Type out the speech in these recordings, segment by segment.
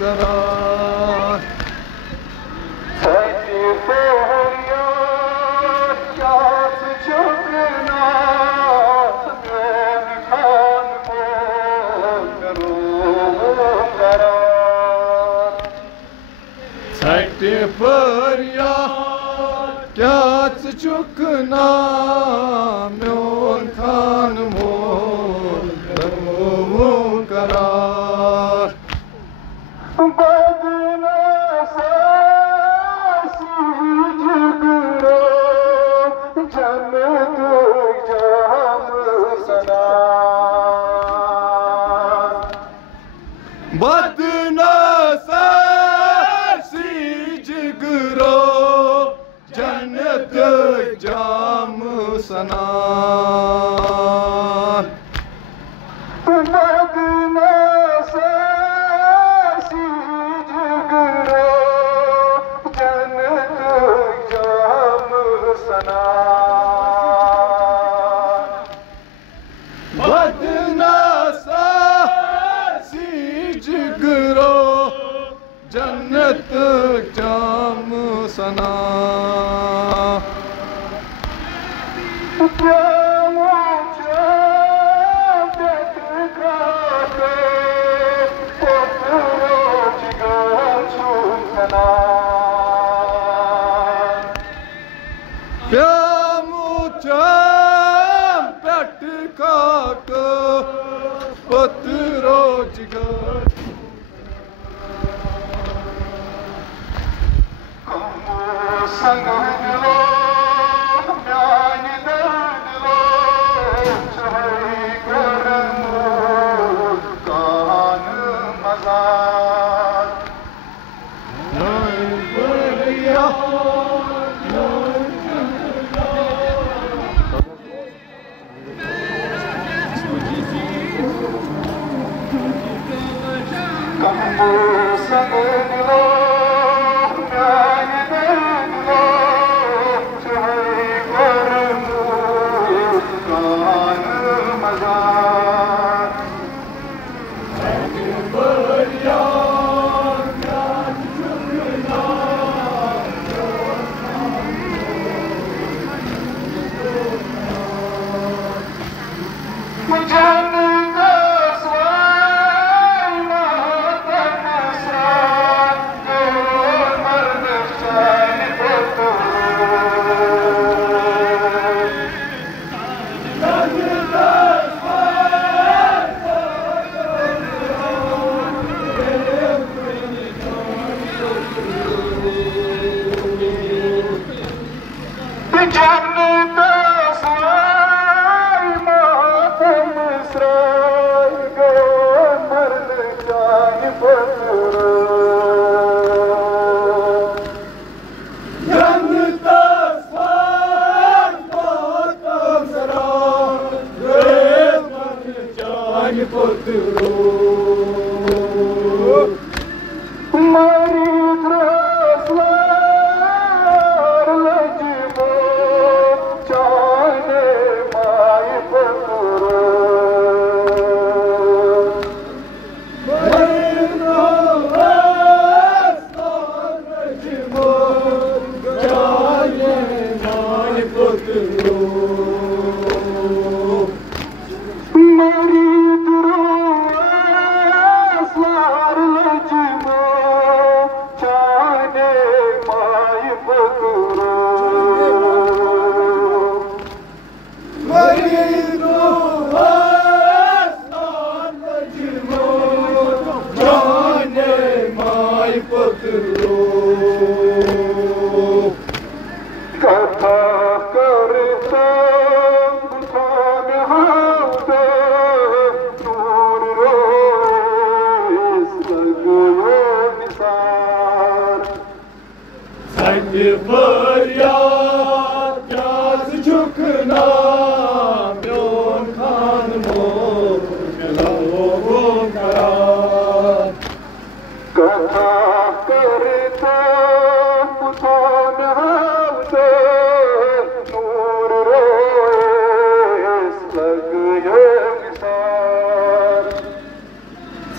करार Sette feryat kâts çukna myon khan mor karar badna sasi jigro jannat jam sana badna sasi jigro jannat jam sana badna sasi jigro jannat jam sana badna sasi jigro jannat jam sana Pyamucham patkak patrojgar Sanglo myani dadlo chai karamu kan mazar Noy bariya Kambu sanglo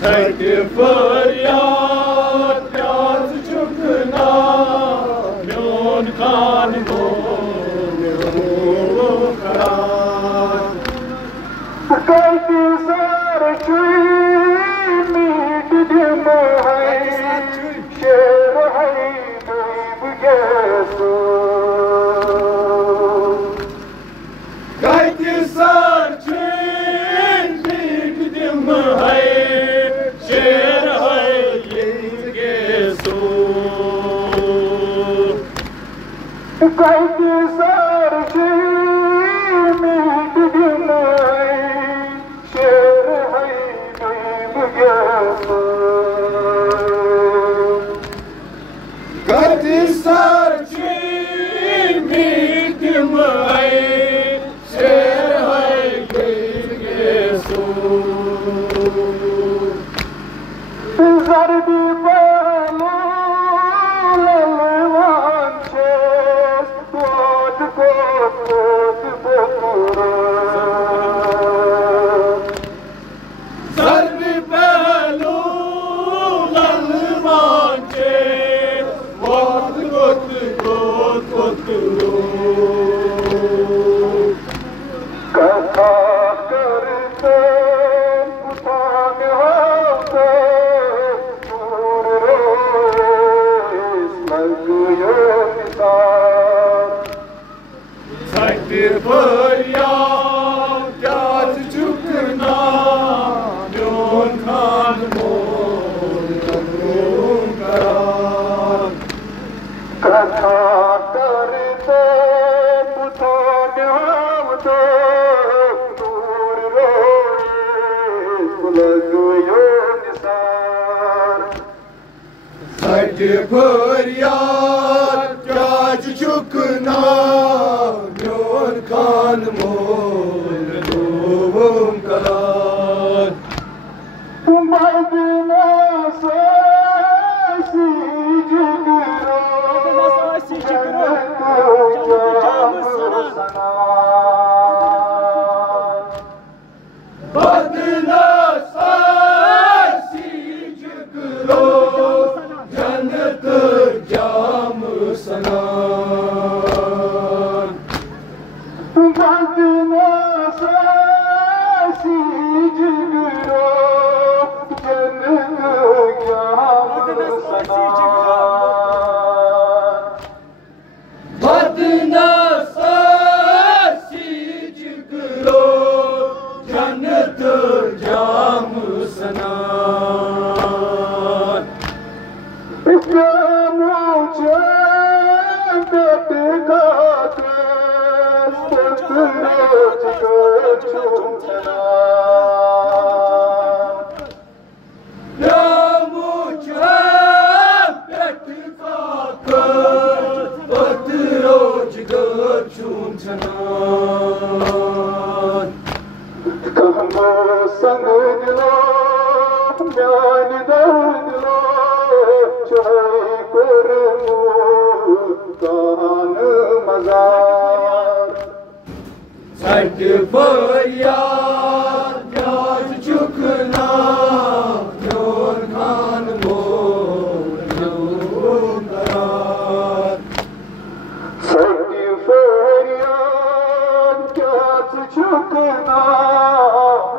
Sage feryat yaz çukna Myon kan myon karan Kalbi sarçuy mit dim hai Şer hai duyb gesu Kalbi sarçuy mit dim hai Şer hai duyb gesu Kalbi sarçuy mit dim hai Şer hai duyb gesu Kalbi sarçuy mit dim hai Şer hai duyb gesu Zarbi balu lalvan çes Kot kot kot bokura Sarbi pehlu lalvan ke Vat got got got Katha karte utan hote Nur rois lagyo nisar Sakti feryat yaz çukna Myon kan mol kanun karan Katha karte utan hote Nur rois lagyo nisar Sakti feryat yaz çukna Myon kan mol kanun karan Madina sasi jigro Badna sasi jigro Jannat jam sanan Madina sasi jigro jannat yam sanan Badna sasi jigro Jannat jam sanan İslam cennet gâte Sırtı Ya muhabbet kakır Batıroj gâçun çanan Kahma sang dilo Myan dilo Çay kurmu Kan mazar Sakti feryat yaz çukna Myon kan mol kanun karan Sakti feryat Kat çukna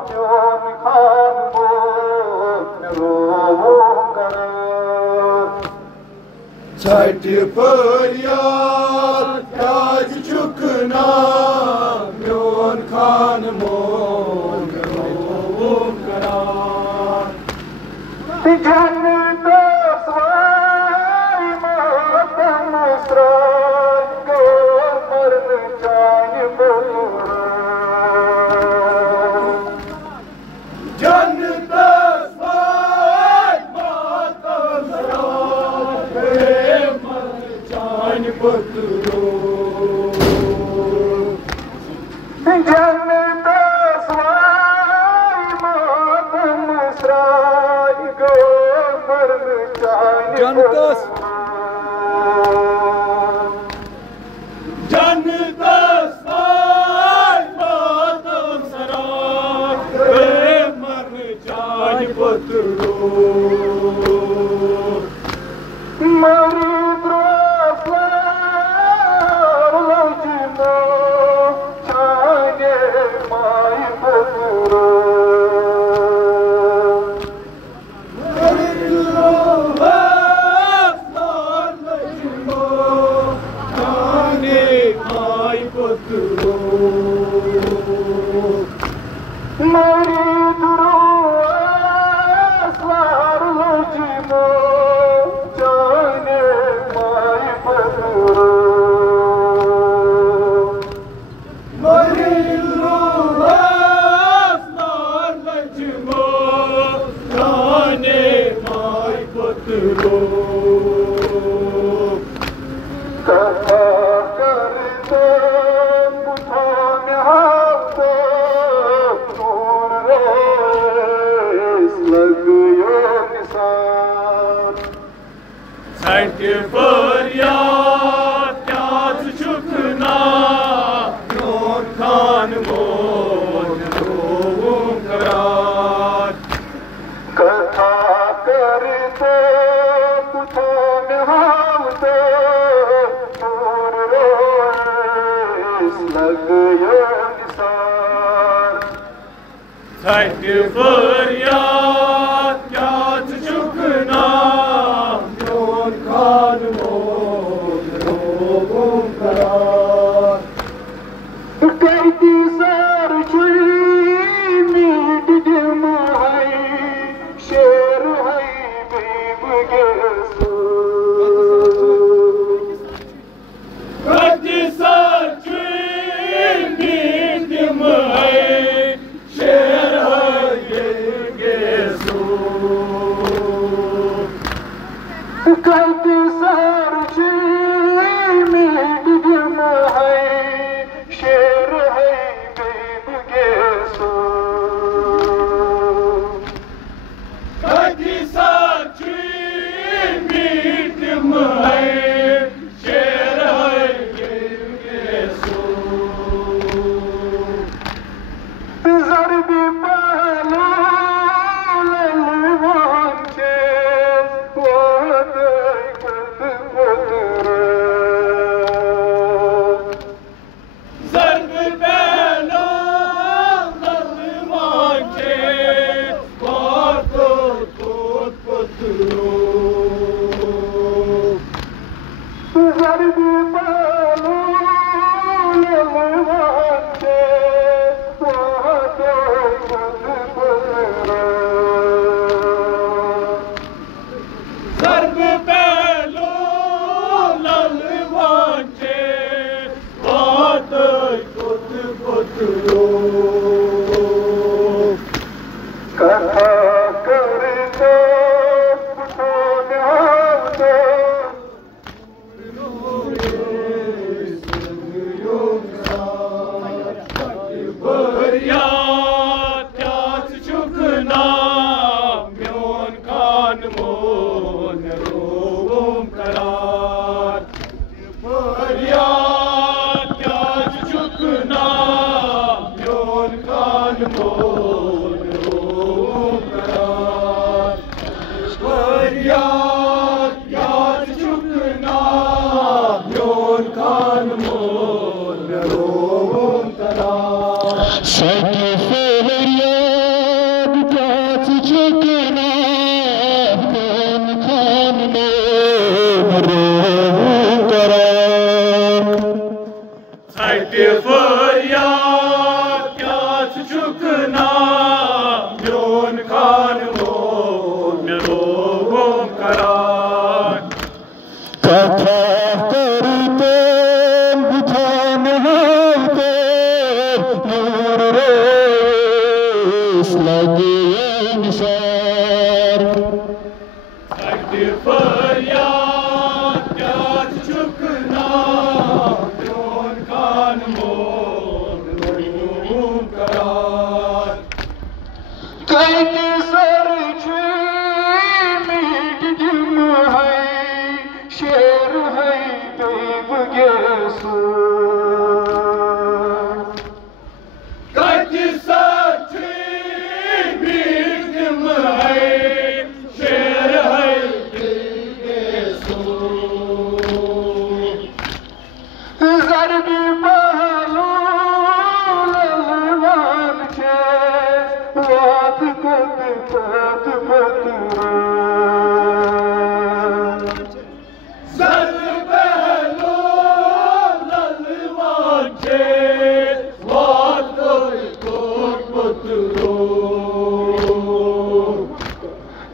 Myon kan rovum karar Sakti feryat yaz çukna Myon kan mol kanun karan Cennet svay matam sray Gömern can bulur Cennet vay matam saray Can patro Cennet svay matam sray Gömern can bulur Cennet vay matam saray Can patro Kara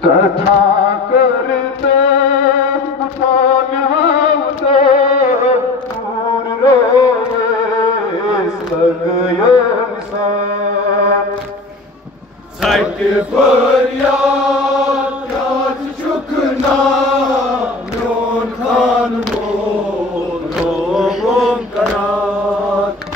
कथा करते उठान होते दूर रोए सगयन सा सत्य फरियाद राज चुकना loan Khan मोन रोम करात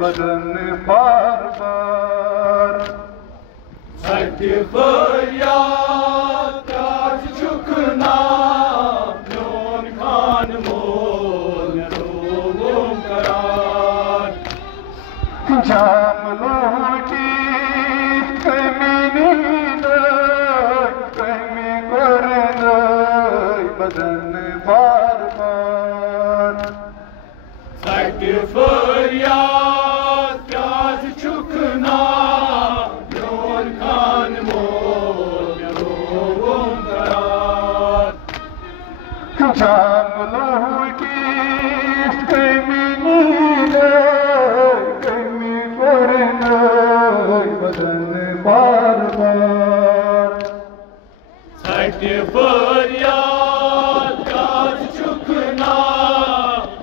बदन बार बार सत्य फरियाद राज चुकना लोन खान मोन रोम करार जाम लूटी कमी करन बदन बार बार सत्य फरियाद राज चुकना लोन खान मोन रोम करार जाम लूटी कमी करन बदन बार बार सत्य फरियाद राज चुकना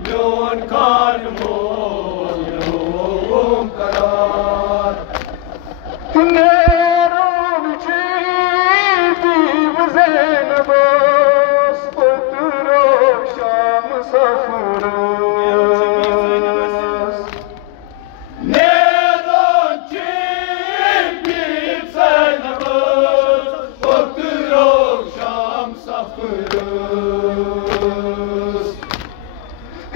लोन खान मोन रोम करार नेरों जीव ज़ैनब पुत्रो शाम सफरोज़ नेरों जीव ज़ैनब पुत्रो शाम सफरोज़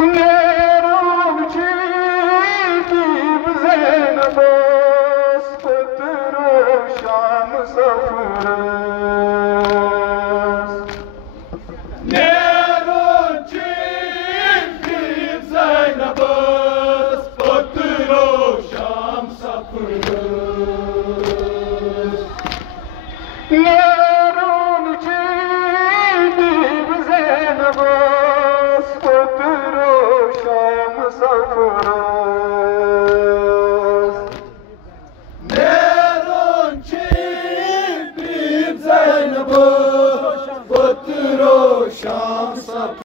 नेरों जीव ज़ैनब पुत्रो शाम सफरोज़ नेरों जीव ज़ैनब पुत्रो शाम सफरोज़ नेरों जीव ज़ैनब पुत्रो शाम सफरोज़